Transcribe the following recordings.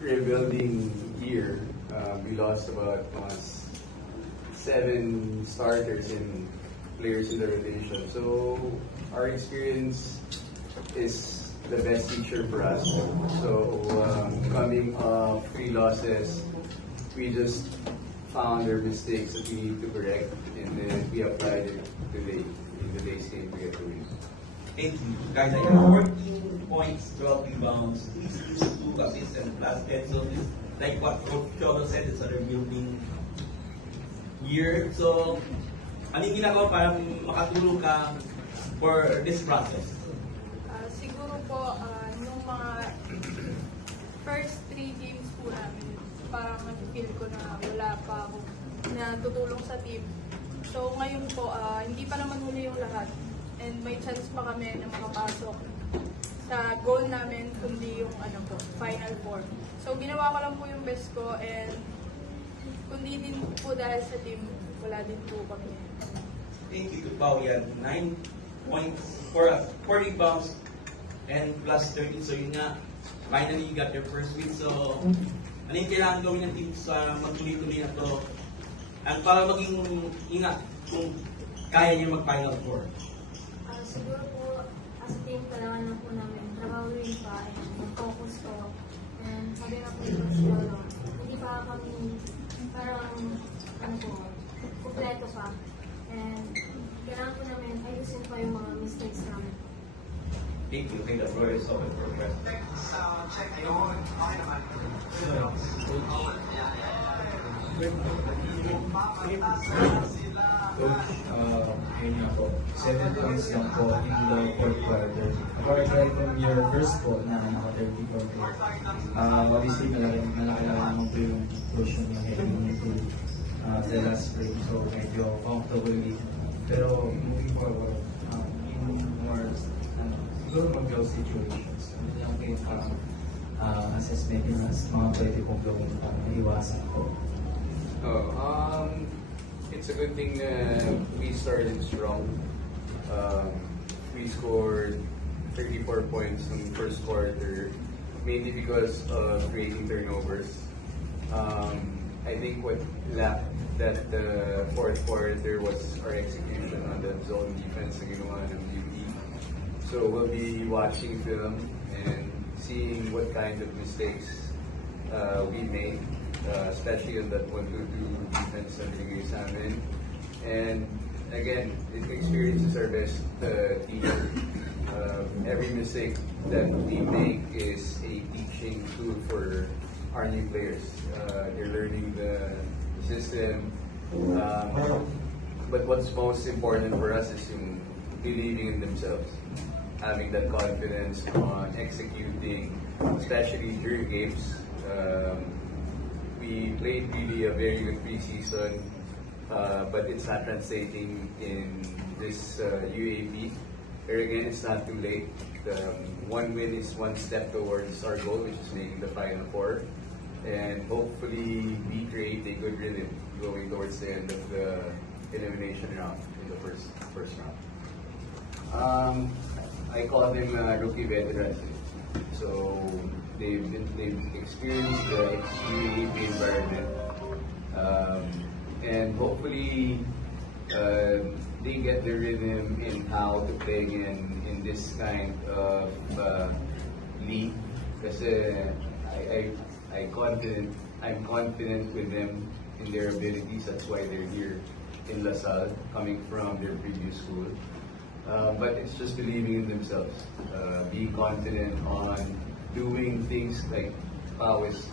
rebuilding year. We lost about 7 starters and players in the rotation. So our experience is the best teacher for us. So coming off 3 losses, we just found their mistakes that we need to correct, and then we applied it today in today's game to get the win. Thank you. Guys, I have 14 points, 12 rebounds, 3 steals, 2 assists, and plus 10. So this, like what Coach Cholo said, it's a rebuilding year. So, ano yung ginagawa para makatulong ka for this process? Siguro po, nung mga first 3 games po namin, parang feel ko na wala pa ako na tutulong sa team. So ngayon po, hindi pa naman huli yung lahat. And may chance pa kami na makapasok sa goal namin, kundi yung Final Four. So ginawa ko lang po yung best ko, and kundi din po dahil sa team, wala din po kami. Thank you to Pao. You had 9 points, 4 rebounds, and plus 13. So yun nga, finally you got your first win. So, ano yung kailangan gawin ng team sa magtuloy-tuloy na to? At para maging ingat kung kaya niya mag-Final Four. Siguro po, as a team, kailangan lang po namin trabahuin pa and mag-focus po. And sabi nga po yung Cholo, hindi pa kami parang, kompleto pa. And kailangan po namin ayusin pa yung mga mistakes namin. Thank you. I think the floor is open for questions. Coach, yun nga po, 7 points lang po in the 4th quarter. Apart from your first goal na naka-30 point, obviously malaki naman po yung push yung heading into the last break. So medyo comfortably. Pero moving forward, in more siguro mag-go situations. Ano lang kayo parang assessment yung mga pwede pong gawin para maiwasan po? It's a good thing we started strong. We scored 34 points in the first quarter, mainly because of creating turnovers. I think what lacked that the 4th quarter was our execution on the zone defense na ginawa ng UP. So we'll be watching film and seeing what kind of mistakes we made, especially on that 1-2 defense na binigay sa amin. And again, experience is our best teacher. Every mistake that we make is a teaching tool for our new players. They're learning the system. But what's most important for us is yung believing in themselves, having that confidence on executing, especially during games. We played really a very good preseason, but it's not translating in this UAP. There again, it's not too late. One win is one step towards our goal, which is making the Final Four. And hopefully, we create a good rhythm going towards the end of the elimination round in the first round. I call them rookie veterans. So they've experienced the UAP environment, and hopefully they get the rhythm in how to play in this kind of league. Because I'm confident with them in their abilities. That's why they're here in LaSalle, coming from their previous school. But it's just believing in themselves, being confident on doing things like Pao is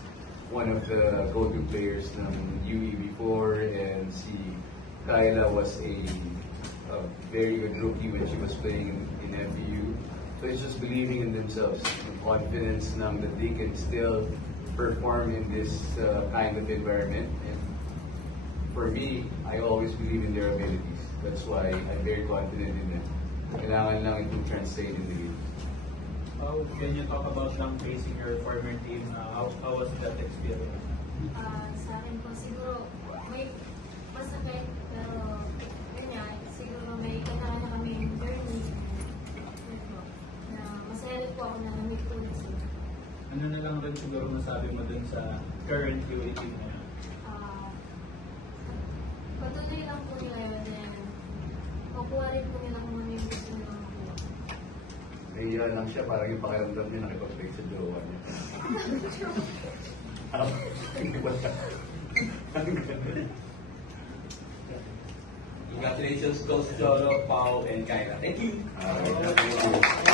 one of the go-to players ng UE before, and si Kyla was a very good rookie when she was playing in FEU. So it's just believing in themselves, and confidence that they can still perform in this kind of environment. And for me, I always believe in their abilities. That's why I'm very confident in them. Kailangan lang itong translate in the game. Can you talk about lang facing your former team? How was that experience? Sa akin po, siguro may masakit, pero yun nga, siguro may kailangan na kami journey. Na masaya rin po ako na namit ulit sila. Ano na lang rin siguro siguro masabi mo dun sa current UA team ngayon? Patuloy lang po nila yun and makuha rin po nila kung ano yung gusto nila makuha. Naiya lang siya, parang yung pakiramdam niya nakipag-break sa jowa niya. Congratulations, Coach Joro, Pao, and Kyra. Thank you. Thank you.